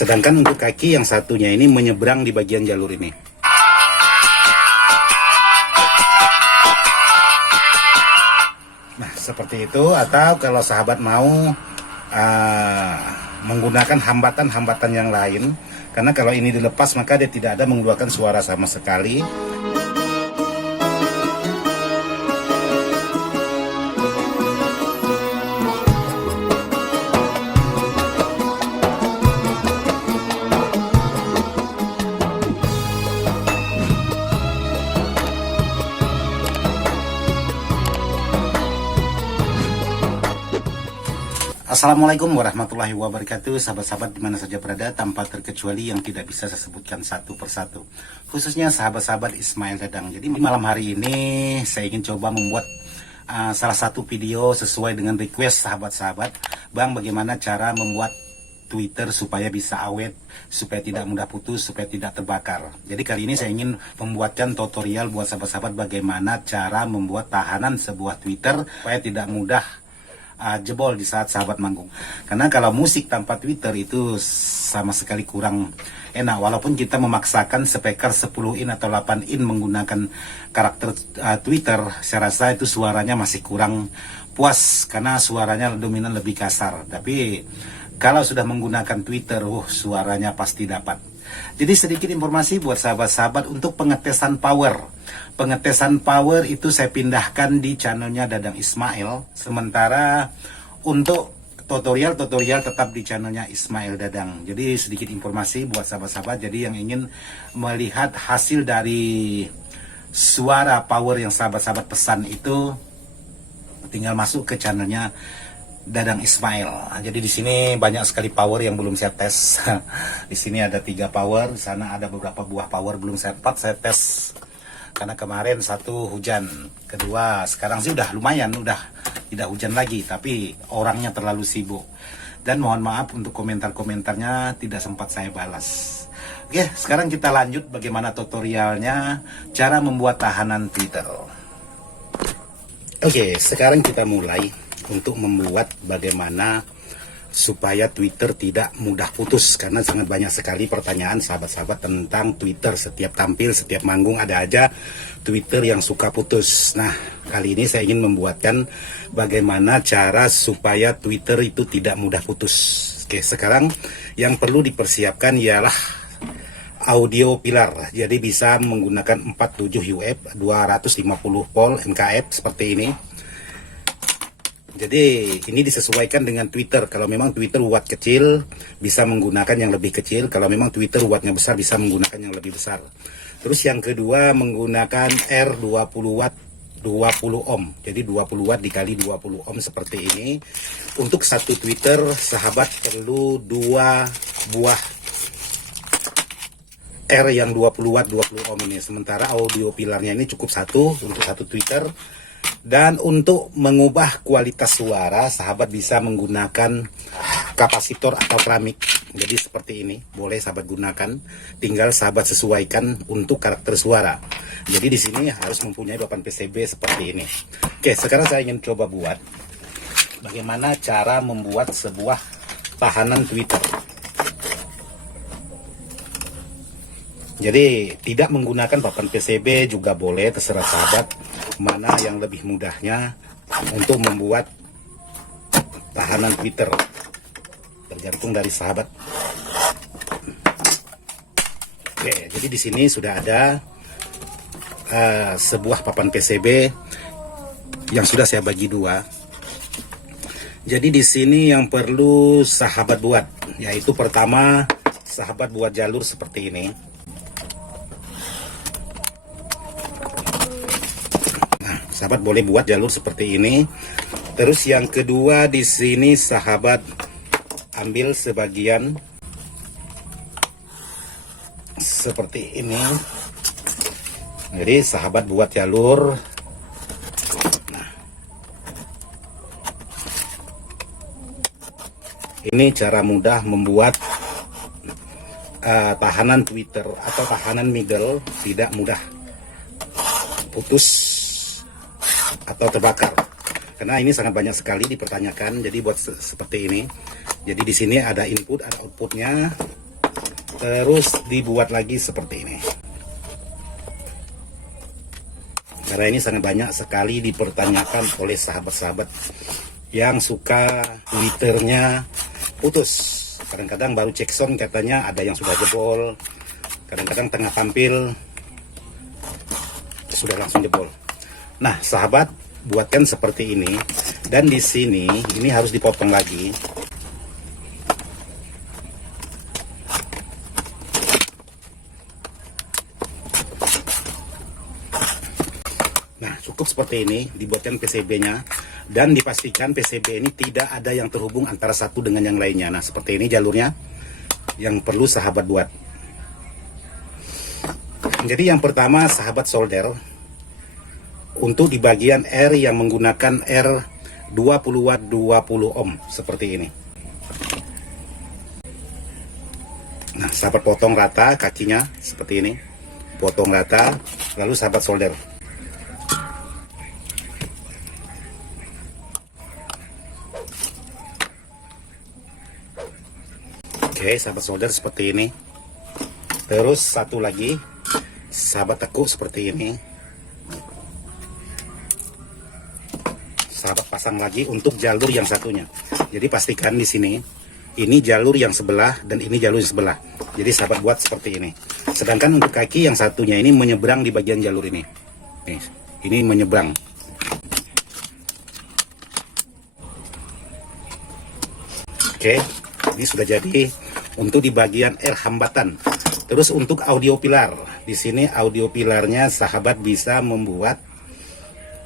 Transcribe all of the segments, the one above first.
sedangkan untuk kaki yang satunya ini menyeberang di bagian jalur ini. Nah, seperti itu. Atau kalau sahabat mau menggunakan hambatan-hambatan yang lain, karena kalau ini dilepas maka dia tidak ada mengeluarkan suara sama sekali. Assalamualaikum warahmatullahi wabarakatuh, sahabat-sahabat dimana saja berada, tanpa terkecuali yang tidak bisa saya sebutkan satu persatu, khususnya sahabat-sahabat Ismail Dadang. Jadi malam hari ini saya ingin coba membuat salah satu video sesuai dengan request sahabat-sahabat. Bang, bagaimana cara membuat Twitter supaya bisa awet, supaya tidak mudah putus, supaya tidak terbakar. Jadi kali ini saya ingin membuatkan tutorial buat sahabat-sahabat bagaimana cara membuat tahanan sebuah Twitter supaya tidak mudah jebol di saat sahabat manggung. Karena kalau musik tanpa Twitter itu sama sekali kurang enak. Walaupun kita memaksakan speaker 10 in atau 8 in menggunakan karakter Twitter, saya rasa itu suaranya masih kurang puas karena suaranya dominan lebih kasar. Tapi kalau sudah menggunakan Twitter, suaranya pasti dapat. Jadi sedikit informasi buat sahabat-sahabat untuk pengetesan power. Pengetesan power itu saya pindahkan di channelnya Dadang Ismail. Sementara untuk tutorial tetap di channelnya Ismail Dadang. Jadi sedikit informasi buat sahabat-sahabat. Jadi yang ingin melihat hasil dari suara power yang sahabat-sahabat pesan itu, tinggal masuk ke channelnya Dadang Ismail. Jadi di sini banyak sekali power yang belum saya tes. Di sini ada 3 power, di sana ada beberapa buah power belum saya tes. Karena kemarin satu hujan, kedua sekarang sih udah lumayan, udah tidak hujan lagi, tapi orangnya terlalu sibuk. Dan mohon maaf untuk komentar-komentarnya tidak sempat saya balas. Oke, sekarang kita lanjut bagaimana tutorialnya cara membuat tahanan Twitter. Oke, sekarang kita mulai untuk membuat bagaimana supaya Twitter tidak mudah putus, karena sangat banyak sekali pertanyaan sahabat-sahabat tentang Twitter. Setiap tampil, setiap manggung ada aja Twitter yang suka putus. Nah, kali ini saya ingin membuatkan bagaimana cara supaya Twitter itu tidak mudah putus. Oke, sekarang yang perlu dipersiapkan ialah audio pilar. Jadi bisa menggunakan 47 UF 250 volt MKF seperti ini. Jadi ini disesuaikan dengan Twitter. Kalau memang Twitter watt kecil, bisa menggunakan yang lebih kecil. Kalau memang Twitter wattnya besar, bisa menggunakan yang lebih besar. Terus yang kedua menggunakan R20 watt 20 ohm. Jadi 20 watt dikali 20 ohm seperti ini. Untuk satu Twitter, sahabat perlu 2 buah R yang 20 watt 20 ohm ini. Sementara audio pilarnya ini cukup satu untuk satu Twitter. Dan untuk mengubah kualitas suara, sahabat bisa menggunakan kapasitor atau keramik. Jadi seperti ini, boleh sahabat gunakan. Tinggal sahabat sesuaikan untuk karakter suara. Jadi di sini harus mempunyai papan PCB seperti ini. Oke, sekarang saya ingin coba buat bagaimana cara membuat sebuah tahanan Twitter. Jadi tidak menggunakan papan PCB juga boleh, terserah sahabat mana yang lebih mudahnya untuk membuat tahanan Twitter, tergantung dari sahabat. Oke, jadi di sini sudah ada sebuah papan PCB yang sudah saya bagi 2. Jadi di sini yang perlu sahabat buat, yaitu pertama sahabat buat jalur seperti ini. Sahabat boleh buat jalur seperti ini. Terus yang kedua di sini sahabat ambil sebagian seperti ini. Jadi sahabat buat jalur. Nah, ini cara mudah membuat tahanan Twitter atau tahanan middle tidak mudah putus atau terbakar, karena ini sangat banyak sekali dipertanyakan. Jadi buat seperti ini. Jadi di sini ada input, ada outputnya. Terus dibuat lagi seperti ini. Karena ini sangat banyak sekali dipertanyakan oleh sahabat-sahabat yang suka Twitternya putus. Kadang-kadang baru cek sound katanya ada yang sudah jebol. Kadang-kadang tengah tampil sudah langsung jebol. Nah, sahabat, buatkan seperti ini. Dan di sini ini harus dipotong lagi. Nah, cukup seperti ini, dibuatkan PCB-nya dan dipastikan PCB ini tidak ada yang terhubung antara satu dengan yang lainnya. Nah, seperti ini jalurnya yang perlu sahabat buat. Jadi yang pertama sahabat solder untuk di bagian R yang menggunakan R 20 watt 20 ohm seperti ini. Nah, sahabat potong rata kakinya seperti ini. Potong rata, lalu sahabat solder. Oke, sahabat solder seperti ini. Terus satu lagi, sahabat tekuk seperti ini. Sahabat pasang lagi untuk jalur yang satunya. Jadi pastikan di sini, ini jalur yang sebelah dan ini jalur yang sebelah. Jadi sahabat buat seperti ini. Sedangkan untuk kaki yang satunya ini menyeberang di bagian jalur ini. Nih, ini menyeberang. Oke, ini sudah jadi. Untuk di bagian R hambatan. Terus untuk audio pilar, di sini audio pilarnya sahabat bisa membuat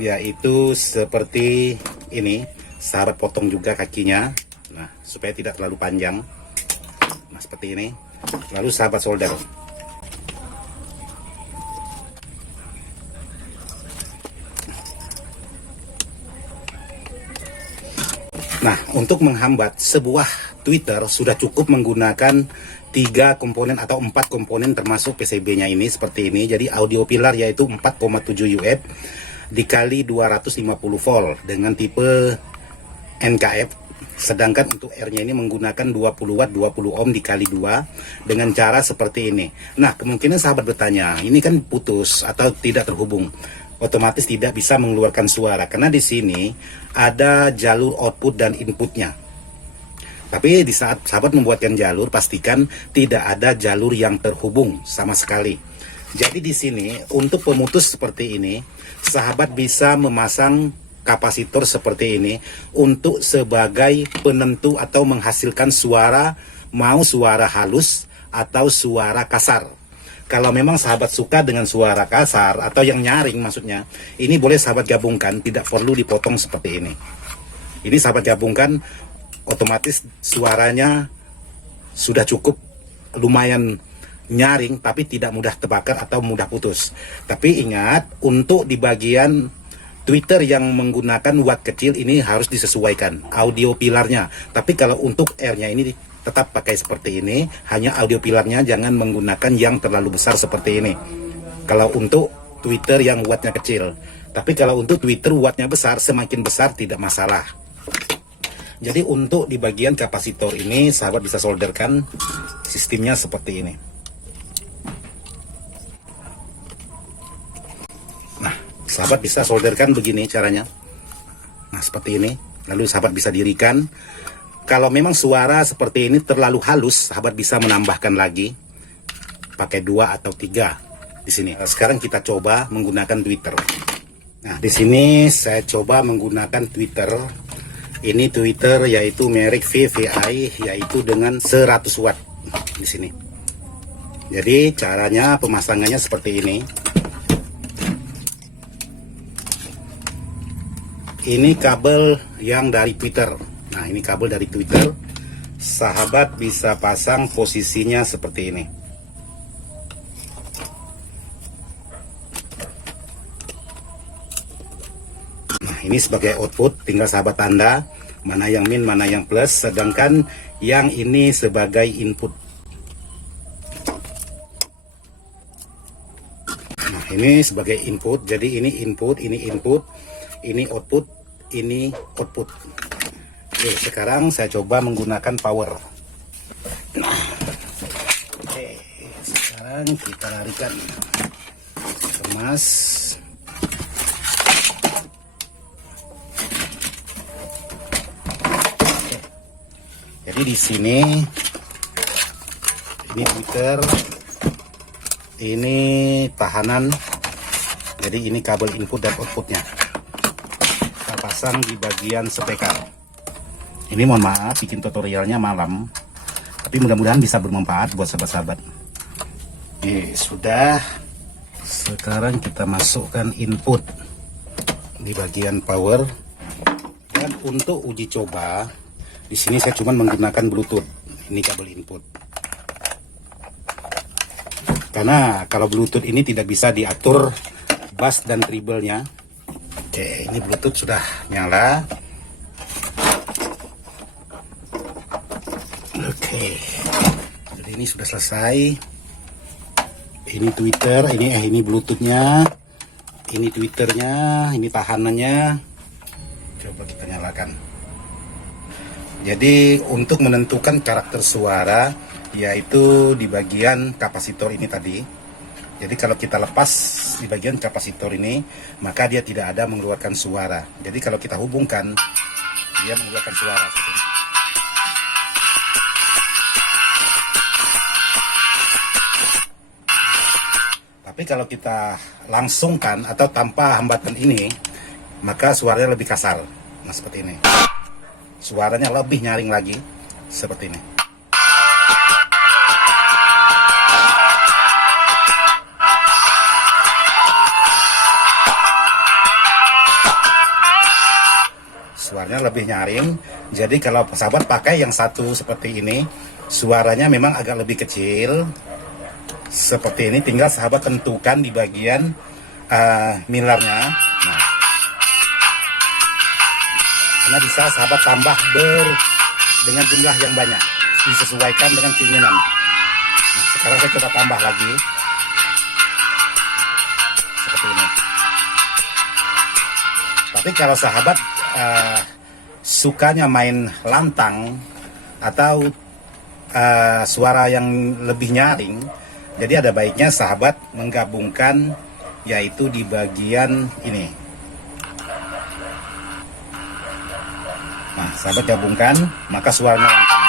yaitu seperti ini. Sahabat potong juga kakinya, nah supaya tidak terlalu panjang. Nah seperti ini. Lalu sahabat solder. Nah, untuk menghambat sebuah Twitter sudah cukup menggunakan 3 komponen atau 4 komponen termasuk PCB-nya ini seperti ini. Jadi audio pilar yaitu 4,7 UF dikali 250 volt dengan tipe NKF. Sedangkan untuk R-nya ini menggunakan 20 watt 20 ohm dikali 2 dengan cara seperti ini. Nah, kemungkinan sahabat bertanya, ini kan putus atau tidak terhubung. Otomatis tidak bisa mengeluarkan suara karena di sini ada jalur output dan inputnya. Tapi di saat sahabat membuatkan jalur, pastikan tidak ada jalur yang terhubung sama sekali. Jadi di sini untuk pemutus seperti ini, sahabat bisa memasang kapasitor seperti ini untuk sebagai penentu atau menghasilkan suara, mau suara halus atau suara kasar. Kalau memang sahabat suka dengan suara kasar atau yang nyaring maksudnya, ini boleh sahabat gabungkan, tidak perlu dipotong seperti ini. Ini sahabat gabungkan, otomatis suaranya sudah cukup lumayan nyaring, tapi tidak mudah terbakar atau mudah putus. Tapi ingat, untuk di bagian Twitter yang menggunakan watt kecil ini harus disesuaikan audio pilarnya. Tapi kalau untuk R-nya ini tetap pakai seperti ini, hanya audio pilarnya jangan menggunakan yang terlalu besar seperti ini. Kalau untuk Twitter yang wattnya kecil. Tapi kalau untuk Twitter wattnya besar, semakin besar tidak masalah. Jadi untuk di bagian kapasitor ini, sahabat bisa solderkan sistemnya seperti ini. Nah, sahabat bisa solderkan begini caranya. Nah, seperti ini. Lalu sahabat bisa dirikan. Kalau memang suara seperti ini terlalu halus, sahabat bisa menambahkan lagi. Pakai 2 atau 3 di sini. Sekarang kita coba menggunakan Twitter. Nah, di sini saya coba menggunakan Twitter. Ini Twitter yaitu merek VVI yaitu dengan 100 watt di sini. Jadi caranya pemasangannya seperti ini. Ini kabel yang dari Twitter. Nah, ini kabel dari Twitter. Sahabat bisa pasang posisinya seperti ini. Nah, ini sebagai output, tinggal sahabat tanda mana yang min, mana yang plus, sedangkan yang ini sebagai input. Nah, ini sebagai input, jadi ini input, ini output, ini output. Oke, sekarang saya coba menggunakan power. Oke. sekarang kita larikan kemas. Oke. Jadi di sini ini tweeter, ini tahanan, jadi ini kabel input dan outputnya kita pasang di bagian spekar. Ini mohon maaf bikin tutorialnya malam, tapi mudah-mudahan bisa bermanfaat buat sahabat-sahabat. Sudah. Sekarang kita masukkan input di bagian power. Dan untuk uji coba, di sini saya cuma menggunakan Bluetooth. Ini kabel input. Karena kalau Bluetooth ini tidak bisa diatur bass dan treble-nya. Oke, ini Bluetooth sudah nyala. Oke, jadi ini sudah selesai. Ini tweeter, ini Bluetoothnya, ini tweeternya, ini tahanannya. Coba kita nyalakan. Jadi untuk menentukan karakter suara, yaitu di bagian kapasitor ini tadi. Jadi kalau kita lepas di bagian kapasitor ini, maka dia tidak ada mengeluarkan suara. Jadi kalau kita hubungkan, dia mengeluarkan suara. Tapi kalau kita langsungkan atau tanpa hambatan ini, maka suaranya lebih kasar. Nah seperti ini. Suaranya lebih nyaring lagi, seperti ini. Suaranya lebih nyaring. Jadi kalau sahabat pakai yang satu seperti ini, suaranya memang agak lebih kecil. Seperti ini, tinggal sahabat tentukan di bagian milarnya. Nah, karena bisa sahabat tambah dengan jumlah yang banyak, disesuaikan dengan keinginan. Nah, sekarang saya coba tambah lagi, seperti ini. Tapi kalau sahabat sukanya main lantang atau suara yang lebih nyaring, jadi ada baiknya sahabat menggabungkan, yaitu di bagian ini. Nah, sahabat gabungkan, maka suaranya lantang.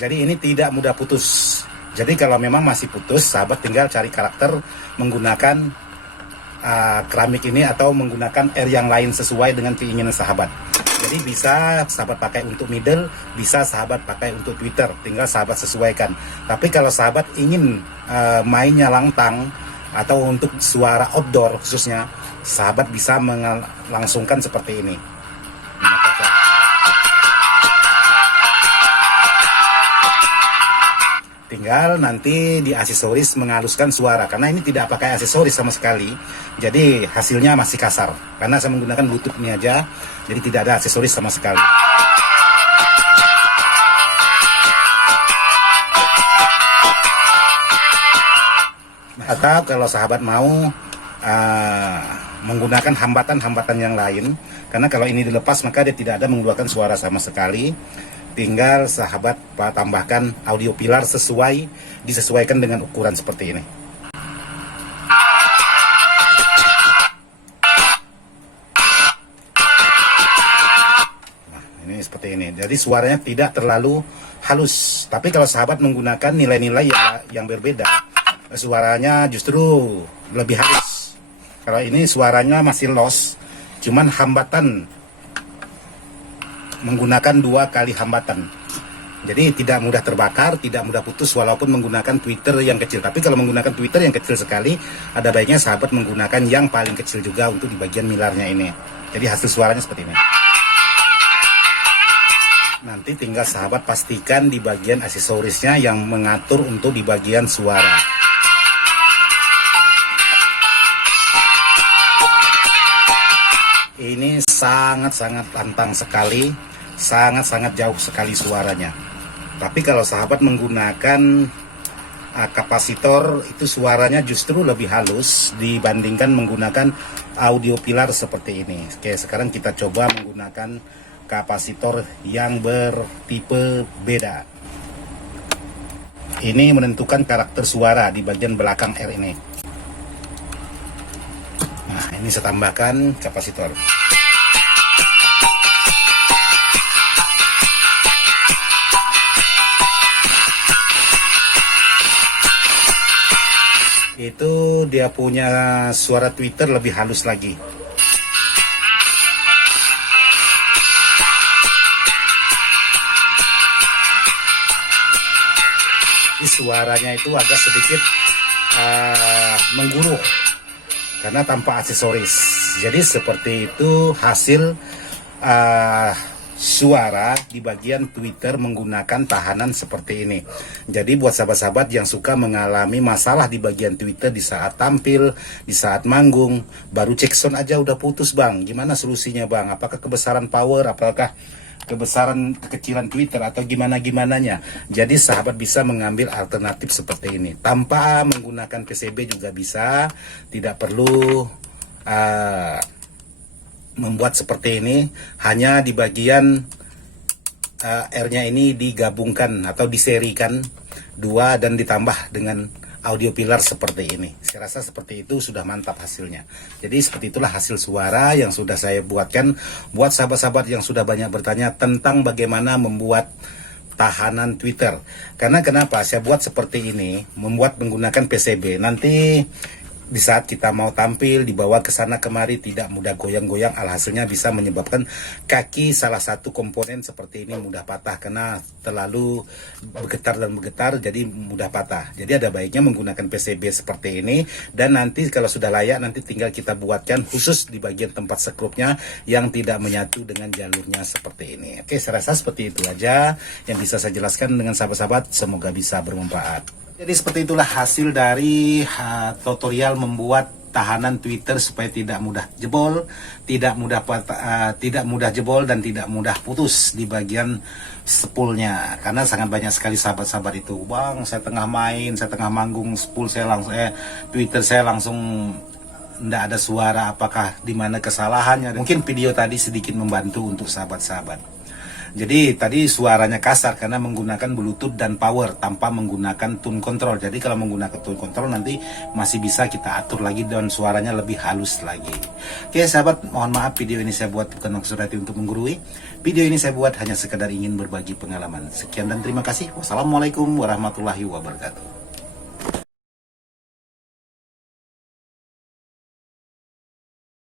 Jadi ini tidak mudah putus. Jadi kalau memang masih putus, sahabat tinggal cari karakter menggunakan keramik ini atau menggunakan air yang lain sesuai dengan keinginan sahabat. Jadi bisa sahabat pakai untuk middle, bisa sahabat pakai untuk tweeter, tinggal sahabat sesuaikan. Tapi kalau sahabat ingin mainnya lantang atau untuk suara outdoor khususnya, sahabat bisa melangsungkan seperti ini. Tinggal nanti di aksesoris menghaluskan suara, karena ini tidak pakai aksesoris sama sekali, jadi hasilnya masih kasar. Karena saya menggunakan Bluetooth ini aja, jadi tidak ada aksesoris sama sekali. Atau kalau sahabat mau menggunakan hambatan-hambatan yang lain, karena kalau ini dilepas maka dia tidak ada mengeluarkan suara sama sekali. Tinggal sahabat tambahkan audio pilar disesuaikan dengan ukuran seperti ini. Nah, ini seperti ini. Jadi suaranya tidak terlalu halus. Tapi kalau sahabat menggunakan nilai-nilai yang berbeda, suaranya justru lebih halus. Kalau ini suaranya masih loss, cuman hambatan menggunakan 2 kali hambatan. Jadi tidak mudah terbakar, tidak mudah putus walaupun menggunakan tweeter yang kecil. Tapi kalau menggunakan tweeter yang kecil sekali, ada baiknya sahabat menggunakan yang paling kecil juga untuk di bagian milarnya ini. Jadi hasil suaranya seperti ini. Nanti tinggal sahabat pastikan di bagian aksesorisnya yang mengatur untuk di bagian suara. Ini sangat-sangat lantang sekali, sangat-sangat jauh sekali suaranya. Tapi kalau sahabat menggunakan kapasitor, itu suaranya justru lebih halus dibandingkan menggunakan audio pilar seperti ini. Oke, sekarang kita coba menggunakan kapasitor yang bertipe beda. Ini menentukan karakter suara di bagian belakang R ini. Nah, ini saya tambahkan kapasitor. Itu dia punya suara Twitter lebih halus lagi. Suaranya itu agak sedikit mengguruk karena tanpa aksesoris. Jadi seperti itu hasil suara di bagian Twitter menggunakan tahanan seperti ini. Jadi buat sahabat-sahabat yang suka mengalami masalah di bagian Twitter di saat tampil, di saat manggung, baru cek sound aja udah putus bang, gimana solusinya bang? Apakah kebesaran power, apakah kebesaran kekecilan Twitter atau gimana-gimananya. Jadi sahabat bisa mengambil alternatif seperti ini tanpa menggunakan PCB juga bisa, tidak perlu membuat seperti ini. Hanya di bagian R-nya ini digabungkan atau diserikan dua dan ditambah dengan audio pilar seperti ini. Saya rasa seperti itu sudah mantap hasilnya. Jadi seperti itulah hasil suara yang sudah saya buatkan buat sahabat-sahabat yang sudah banyak bertanya tentang bagaimana membuat tahanan Twitter. Karena kenapa saya buat seperti ini, membuat menggunakan PCB. Nanti di saat kita mau tampil, dibawa ke sana kemari tidak mudah goyang-goyang, alhasilnya bisa menyebabkan kaki salah satu komponen seperti ini mudah patah karena terlalu bergetar dan bergetar jadi mudah patah. Jadi ada baiknya menggunakan PCB seperti ini dan nanti kalau sudah layak nanti tinggal kita buatkan khusus di bagian tempat sekrupnya yang tidak menyatu dengan jalurnya seperti ini. Oke, saya rasa seperti itu aja yang bisa saya jelaskan dengan sahabat-sahabat, semoga bisa bermanfaat. Jadi seperti itulah hasil dari tutorial membuat tahanan Twitter supaya tidak mudah jebol, tidak mudah jebol dan tidak mudah putus di bagian spoolnya. Karena sangat banyak sekali sahabat-sahabat itu, bang, saya tengah main, saya tengah manggung, spool saya langsung Twitter saya langsung tidak ada suara. Apakah di mana kesalahannya? Mungkin video tadi sedikit membantu untuk sahabat-sahabat. Jadi tadi suaranya kasar karena menggunakan Bluetooth dan power tanpa menggunakan tune control. Jadi kalau menggunakan tune control nanti masih bisa kita atur lagi dan suaranya lebih halus lagi. Oke sahabat, mohon maaf video ini saya buat bukan maksud hati untuk menggurui. Video ini saya buat hanya sekedar ingin berbagi pengalaman. Sekian dan terima kasih. Wassalamualaikum warahmatullahi wabarakatuh.